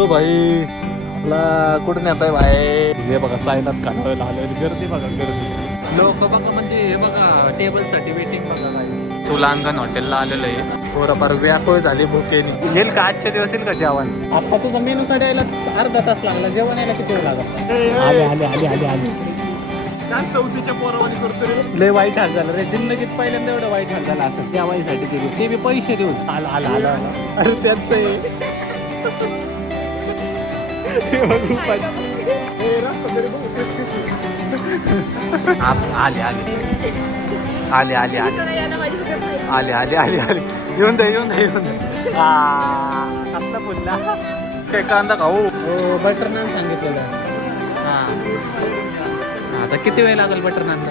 हो भाई, मला कुठून येत आहे भाई? हे बघा साईनाथ काढवायला आलोय. गर्दी बघा, गर्दी लोक बघा. म्हणजे हे बघा टेबल साठी वेटिंग बघा भाई. चुलांगण हॉटेलला आलेलं आहे. थोडंफार व्याकुळ झाली भुकेनी. येईल का आजच्या दिवस येईल का जेवण? आता तुझा मेनू काढायला अर्धा तास लागला, जेवण यायला किती वेळ लागला? आले आले आले आले आले. चौथीच्या पोरावानी करतोय. लय वाईट हाल झालं रे, जिंदगीत पहिल्यांदा एवढं वाईट हाल झालं असं. त्या वाईसाठी केली ते बी पैसे देऊन. आला आला आला. अरे त्याच आले आले आले आले आले आले आले आले. येऊन दे येऊन दे येऊन दे. आता बोलला काय कांदा खाऊ. बटर नान सांगितलेलं. आता किती वेळ लागेल बटर नान?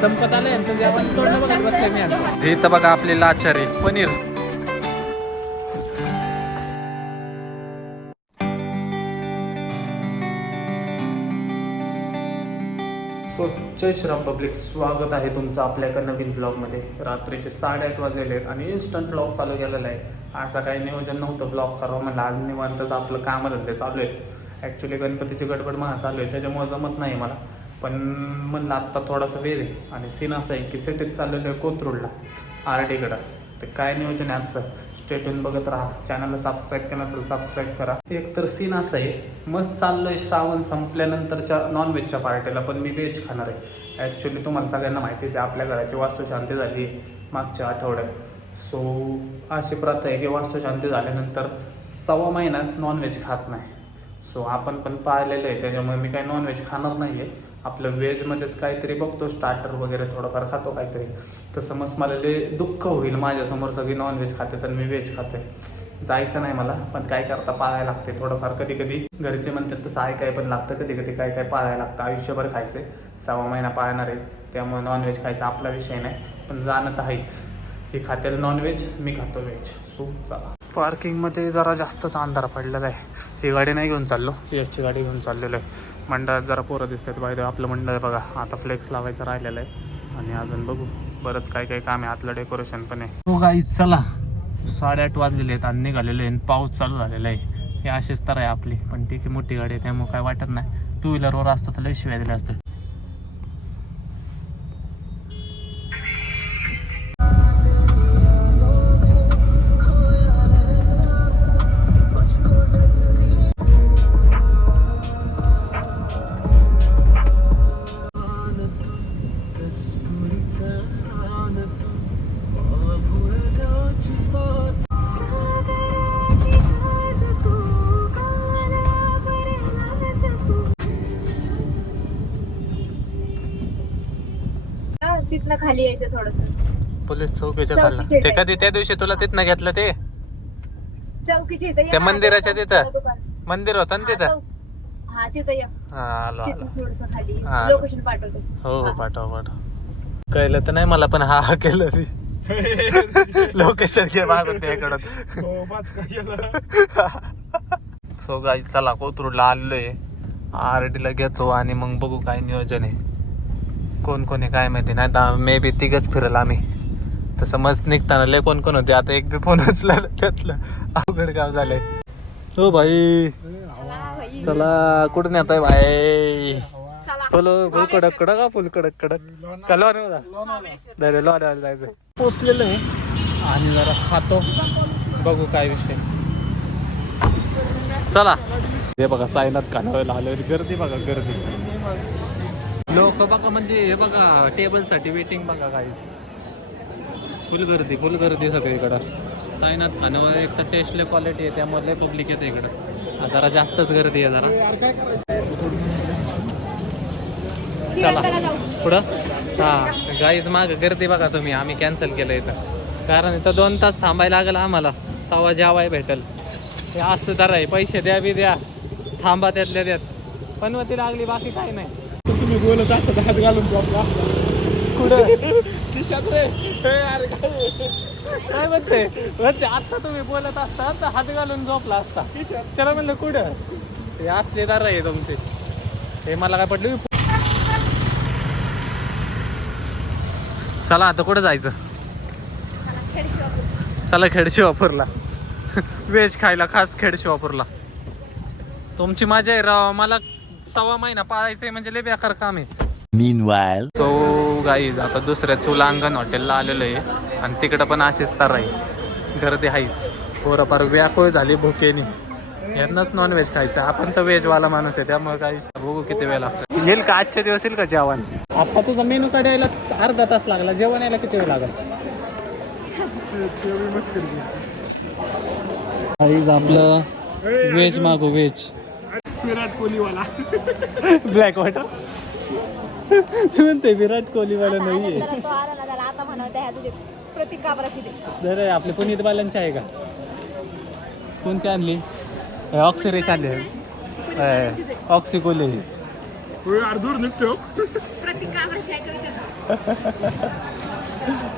संपत आलं यांचं जेवण. तोंड बघा बसलंय मी आता. जे तर बघा आपले लाचारी पनीर. सो जय श्रीराम पब्लिक, स्वागत आहे तुमचं आपल्या एका नवीन ब्लॉगमध्ये. रात्रीचे 8:30 वाजलेले आहेत आणि इन्स्टंट ब्लॉग चालू केलेला आहे. असं काही नियोजन नव्हतं ब्लॉग करावं, म्हणलं आज निवांतच आपलं कामधंदे चालू आहेत. ॲक्च्युली गणपतीची गडबड महा चालू आहे, त्याच्यामुळे जमत नाही मला. पण म्हणलं आत्ता थोडासा वेळ आहे आणि सीन असं आहे की सिटीत चाललेलं आहे कोथरूडला आरटीकडं. तर काय नियोजन आहे आजचं, स्टेटून बघत राहा. चॅनलला सबस्क्राईब केलं असेल सबस्क्राईब करा. एक तर सीन असं आहे, मस्त चाललो आहे श्रावण संपल्यानंतरच्या नॉनव्हेजच्या पार्टीला, पण मी व्हेज खाणार आहे. ॲक्च्युली तुम्हाला सगळ्यांना माहितीच आहे, आपल्या घराची वास्तुशांती झाली मागच्या आठवड्यात. सो अशी प्रथा आहे की वास्तुशांती झाल्यानंतर 1.25 महिन्यात नॉनव्हेज खात नाही. सो आपण पण पाहिलेलं आहे, त्याच्यामुळे मी काही नॉनव्हेज खाणार नाही आहे. आपलं व्हेजमध्येच काहीतरी बघतो, स्टार्टर वगैरे थोडंफार खातो काहीतरी. तसं मस्त मला लय दुःख होईल माझ्यासमोर सगळी नॉनव्हेज खाते तर मी व्हेज खाते. जायचं नाही मला, पण काय करता पाळायला लागते थोडंफार. कधी कधी घरचे म्हणतात तसं ऐकाय पण लागतं, कधी कधी काय काय पाळायला लागतं. आयुष्यभर खायचं आहे, 1.25 महिना पाळणार आहे, त्यामुळे नॉनव्हेज खायचा आपला विषय नाही. पण जाणं तर आहेच. हे खातेल नॉनव्हेज, मी खातो व्हेज. सो चला. पार्किंगमध्ये जरा जास्तच अंधार पडलेला आहे. ही गाडी नाही घेऊन चाललो, याची गाडी घेऊन चाललेलो आहे. मंडळात जरा पोरं दिसतात बाहेर. आपलं मंडळ बघा, आता फ्लेक्स लावायचं राहिलेलं आहे आणि अजून बघू बरंच काय काय काम आहे. आतलं डेकोरेशन पण आहे. हो गाईज चला, 8:30 वाजलेले आहेत आणि निघालेले आहे. पाऊस चालू झालेला आहे. हे अशीच तर आहे आपली, पण ठीक आहे, मोठी गाडी आहे त्यामुळे काय वाटत नाही. 2 व्हीलरवर असतं तर लय शिवाय दिल्या असतं. तिथनं खाली यायचं थोडस. पोलीस चौकीच्या खाल्ला ते कधी त्या दिवशी तुला तिथनं घेतलं ते चौकीच्या इथं त्या मंदिराच्या तिथं मंदिर होतं ना तिथं. हा तिथं या. आलो आलो. थोडस खाली हा. लोकेशन पाठवतो. हो हो पाठव पाठव. कळलं तर नाही मला, पण हा हा केलं मी. लोकेशन घे मागून त्याकडून. सो गाई चला, कोथरूडला आलोय. आरडीला घेतो आणि मग बघू काय नियोजन आहे. कोण कोण आहे काय माहिती नाही. आता मे बी 3घच फिरल आम्ही. तसं मस्त निघताना लय कोण कोण होते. आता एक बी फोन उचलला त्यातलं अवघड काम झालंय. हो भाई चला, कुठून येत आहे भाई? फुल फुल कडक कडक का फुल कडक कडक का लोणावळ्याला जायचं. पोचलेलं आहे आणि जरा खातो, बघू काय विषय. चला. हे बघा साईनाथ काढवायला आलोय. गर्दी बघा, गर्दी लोक बघा. म्हणजे हे बघा टेबल साठी वेटिंग बघा. काही फुल गर्दी सगळीकडं. साईनाथ खानावर एक तर टेस्टले क्वालिटी आहे त्यामुळे पब्लिक येते इकडं. जरा जास्तच गर्दी आहे जरा. चला पुढं. हां गाईज माग गर्दी बघा तुम्ही. आम्ही कॅन्सल केलं इथं, कारण इथं 2 तास थांबायला लागेल आम्हाला. तवा जेवाय भेटेल. हे असं तर आहे, पैसे द्या बी द्या, थांबा त्यातल्या त्यात. पनवती लागली, बाकी काही नाही. तुम्ही बोलत असता हात घालून झोपला असता. कुठं खिशात रे. अरे काय म्हणते आता तुम्ही बोलत असता तर हात घालून झोपला असता. त्याला म्हणलं कुठं. हे असले दार आहे तुमचे. हे मला काय पडलं. चला आता कुठं जायचं? चला खेडशिवापूरला. व्हेज खायला खास खेडशिवापूरला. तुमची मजा आहे राव, मला 1.25 महिना पाळायचंय म्हणजे लय बेकार काम आहे. Meanwhile, सो गाईज आता दुसऱ्या चुलांगण हॉटेलला आलेलो आहे आणि तिकडं पण अशीच तर आहे, गर्दी आहेच. पोरं फार व्याकुळ झाली भुकेनी, यांनाच नॉनव्हेज खायचं. आपण तर व्हेजवाला माणूस आहे, त्यामुळे काही बघू किती वेळ लागतो. येईल का आजच्या दिवस येईल का जेवण? आता तुझा मेनू काढायला अर्धा तास लागला, जेवण यायला किती वेळ लागेल? आपलं व्हेज मागू, व्हेज विराट कोहलीवाला. Black water. तू म्हणते विराट कोहलीवाला नाहीये. तो आला ना त्याला आता म्हणावं ह्या तुझे प्रतीक काबराची दे. अरे आपले पुनीत बालांचे आहे का? कोणती आणली? ऑक्सिरेच आणली, ऑक्सी कोहली. दूर निघतो. प्रतीक काबराची आहे का विचार.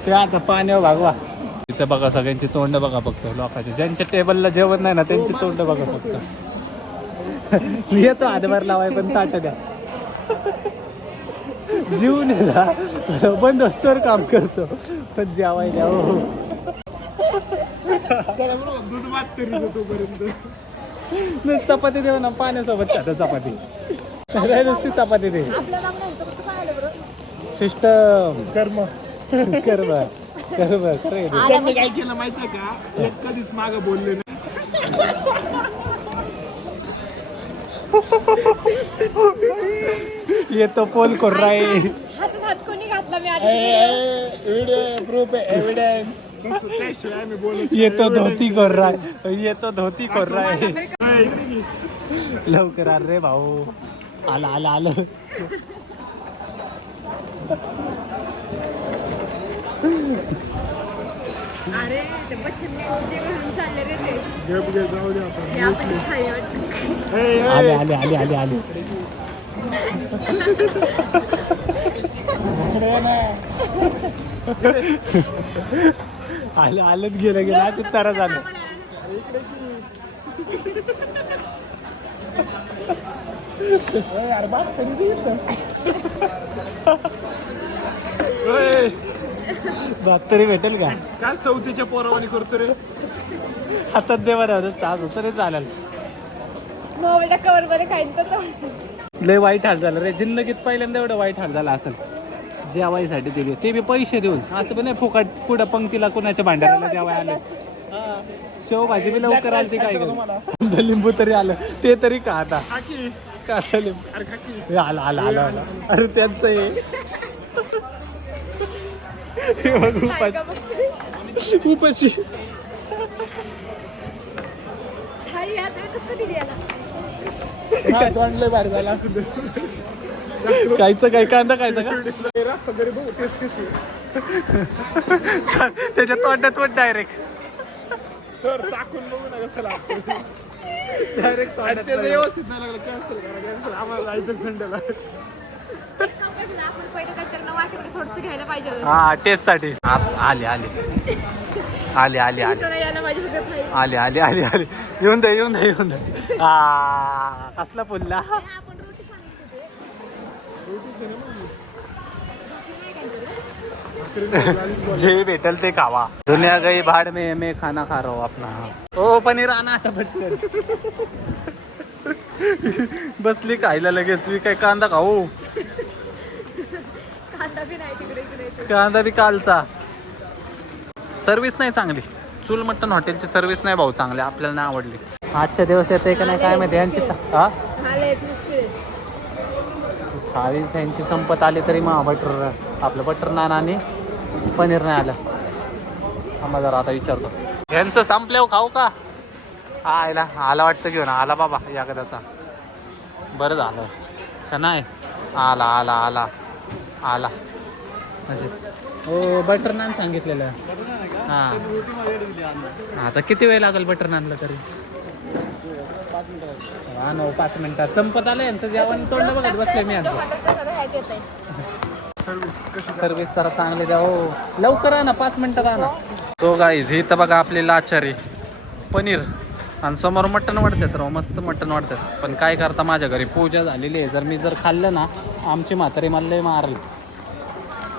ते आता पाण्यावर भागवा. इथे बघा सगळ्यांची तोंड बघा फक्त, लोकांची ज्यांच्या टेबलला जेवण नाही ना त्यांची तोंड बघा फक्त. येतो हातभार लावाय पण ताट द्या. जीवन आहे ना बंद असतोवर काम करतो पण जेवाय द्या. हो दूध भात तरी तोपर्यंत. चपाती देऊ ना पाण्यासोबत खाता चपाती. नुसती चपाती दे. आपलं नाम नाही तर कसं काय आलं बरं. सिस्टम कर्म. कर्म कर्म खरं. त्यांनी काय केलं माहितीये का, एक कधीच मागं बोलले नाही. येतो पोल करून राय. हात कोणी घातला मी आधी. Video proof evidence. त्याशिवाय आम्ही बोलत येतो धोती कर राय, येतो धोती कर राय. लवकर आल रे भाऊ. आलं आलं आलं. अरे ते बच्चन जे घेऊन चालले रे ते. गप घे, जाऊ दे आपण. ते आपण खाई वाटतं. आले आले आले आले आले. आलं आलंच गेलं गेलं आज तारा झालं. यार बात तरी दे इथं. भात तरी भेटेल का? काय सवतीच्या पोरावानी करतो रे. हातात देवा तास तरी चालेल. मोबाईलच्या कवर मध्ये खाईन तसं. लय वाईट हाल झालं रे जिंदगीत, पहिल्यांदा एवढं वाईट हाल झाला असेल. जेवायसाठी दिली ते बी पैसे देऊन, असं पण नाही फुकट पुढं पंक्तीला कुणाच्या भांडाराला जेवाय आलं. शेवभाजी बी लवकर आली काय करू. लिंबू तरी आलं ते तरी का आता खाकी. का लिंबू. अरे खाकी. हे आलं आलं आलं आलं. अरे त्यांचं हे बघ उपाशी. थाळी आता कसं दिली याला. तोंडलंय बाहेर झालं असं. खायचं काय कांदा खायचा का? रस्सा घरी बघू तेच कशी. त्याच्या तोंडात डायरेक्ट तर चाकून बघू ना कसं लागतं. डायरेक्ट आणि ते जर व्यवस्थित नाही लागलं कॅन्सल करा, कॅन्सल. आम्हाला जायचं संडेला. आपण पहिले काहीतरी वाटेकडे थोडंसं घ्यायला पाहिजे होतं. हा टेस्ट साठी आले आले आले आले आले तर यायला पाहिजे होतं थाळी. आले आले आले आले. येऊन दे येऊन दे येऊन दे. कसला पुल्ला. आपण रोटी सांगितली होती. जे भेटल ते खावा. दुनिया गई भाड में मैं खाना खा रहा हूँ अपना. ओ पनीर आणा आता पटकन. बसली खायला लगेच. मी काय कांदा खाऊ? कांदा बी नाही तिकडे इकडे. कांदा बी कालचा. सर्विस नाही चांगली. चूल मटन हॉटेलची सर्विस नाही भाऊ चांगली, आपल्याला नाही आवडली. आजच्या दिवस येते का नाही काय माहिती यांची. हा थाळीच यांची संपत आली तरी मग बटर आपलं बटर नान आणि पनीर नाही आलं. आम्हाला जरा आता विचारतो यांचं संपल्यावर खाऊ का? हा आयला आला वाटतं घेऊन. आला बाबा या कदाचा. बरं झालं का नाही? आला आला आला आला. म्हणजे हो बटर नान सांगितलेलं. हां आता किती वेळ लागेल बटर नानला तरी? हा 5 मिनिटात संपत आलं यांचं जेवण. तोंड बघत बसले मी यांचं. सर्विस जरा चांगली द्या हो. लवकर आणा 5 मिनिटात आणा. तो गाईज हे तर बघा आपली लाचारी पनीर आणि समोर मटण वाढतात राव. मस्त मटण वाढतात. पण काय करता माझ्या घरी पूजा झालेली आहे. जर मी खाल्लं ना आमची म्हातारी मला लय मारली.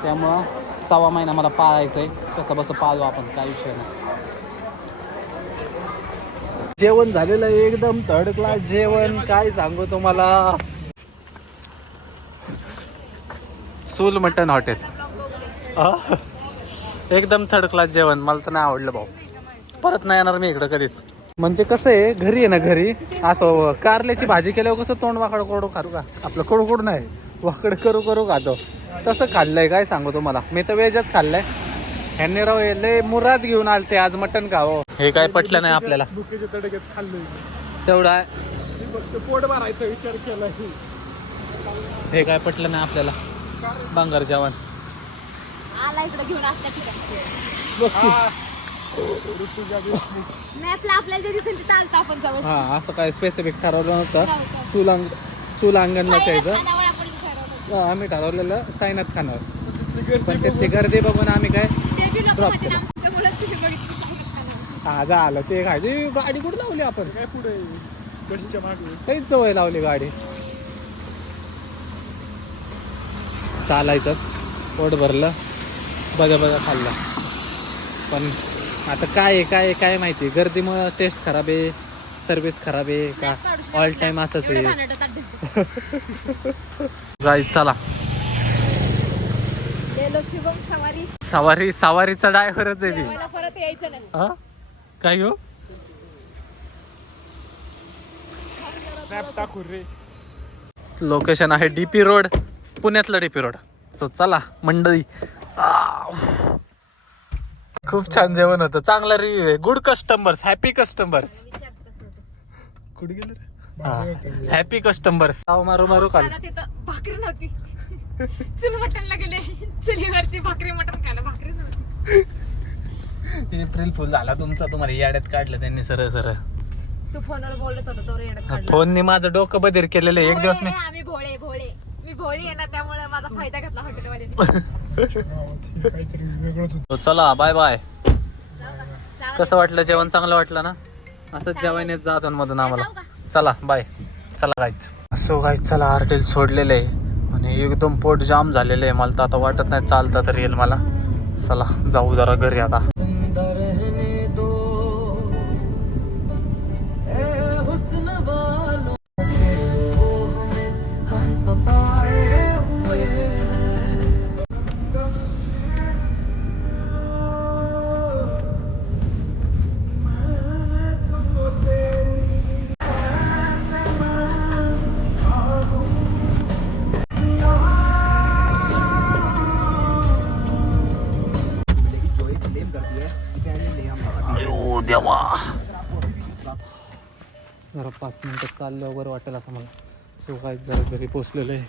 त्यामुळं 1.25 महिना मला पाळायचं आहे. कसं बसं पाळू आपण, काय विषय नाही. जेवण झालेलं आहे एकदम थर्ड क्लास जेवण, काय सांगू तुम्हाला. सूल मटन हॉटेल एकदम थर्ड क्लास जेवण. मला तर नाही आवडलं भाऊ, परत नाही येणार मी इकडं कधीच. म्हणजे कसं आहे, घरी आहे ना, घरी असं कारल्याची भाजी केल्यावर कसं तोंड वाकड करू खारू का, आपलं कडू नाही वाकड करू करू खातो, तसं खाल्लंय. काय सांगू तुम्हाला, मी तर व्हेजच खाल्लंय. ह्यांनी राव लय मुराद घेऊन आलते आज मटन खावं. हे काय पटलं नाही आपल्याला, भुकेच्या तडक्यात खाल्लं तेवढा आहे. फक्त पोट भरायचा विचार केला. हे काय पटलं नाही आपल्याला, बांगर जेवण. आला इकडे घेऊन असल्या ठिकाणी मॅपला आपल्याला जे दिसेल तिथं आलतो आपण जाऊ. हा, असं काय स्पेसिफिक ठरवलं नव्हतं. जाऊ. चूल अंगणला जायचं. खानावळ आपण ठरवलं. आम्ही ठरवलेलं साईनाथ खानावर, पण तिथली गर्दी बघून आम्ही काय ते बी लोकं ड्रॉप म्हणतात, केलं. आमच्यामुळेच तुम्ही बघितलं साईनाथ खानावळ. हा झालं ते खायची. गाडी कुठे लावली आपण, काय पुढे गडीच्या मागे काहीच जवळ लावली गाडी. चालायचंच, पोट भरलं, बघा खाल्लं. पण आता काय माहिती, गर्दीमुळे टेस्ट खराब आहे, सर्विस खराब आहे का, ऑल टाइम असंच एवढं आहे. घाणेरडं ताट दिसतं. जायचं चला. गेलो शुभम सवारीचा ड्रायव्हरच आहे मी. जेवायला परत यायचं नाही. हा काय घेऊ, टाकून रे. लोकेशन आहे डीपी रोड, पुण्यातलं डीपी रोड. सो चला मंडळी. खूप छान जेवण होतं, चांगला रिव्ह्यू आहे. Good customers, happy customers. कुठे गेलं रे? Happy customers. मारू खाल. मला तिथं भाकरी नव्हती. चुल मटणला गेले, चुलीवरची भाकरी मटण खायला, भाकरी नव्हती. एप्रिल फुल झाला तुमचा, तुम्हाला याड्यात काढलं त्यांनी सरळ. तू फोनवर बोलत होता तो रेड फोननी माझं डोकं बधीर केलेलं आहे. एक दिवस मी आम्ही भोळे मी भोळी आहे ना, त्यामुळे माझा फायदा घेतला हॉटेलवाल्याने. काहीतरी वेगळंच होतं. चला बाय बाय. जाऊ कसं वाटलं जेवण, चांगलं वाटलं ना. असंच जेवण येत जात मधून आम्हाला. चला बाय. चला गाईच. असो गाईच, चला आरटेल सोडलेलं आहे आणि एकदम पोट जाम झालेलं आहे. मला तर आता वाटत नाही चालता तर येईल मला. चला जाऊ जरा घरी आता. देवा, जरा 5 मिनिटात चालल्यावर बरं वाटेल असं मला. सो काय जरा घरी पोचलेलं आहे.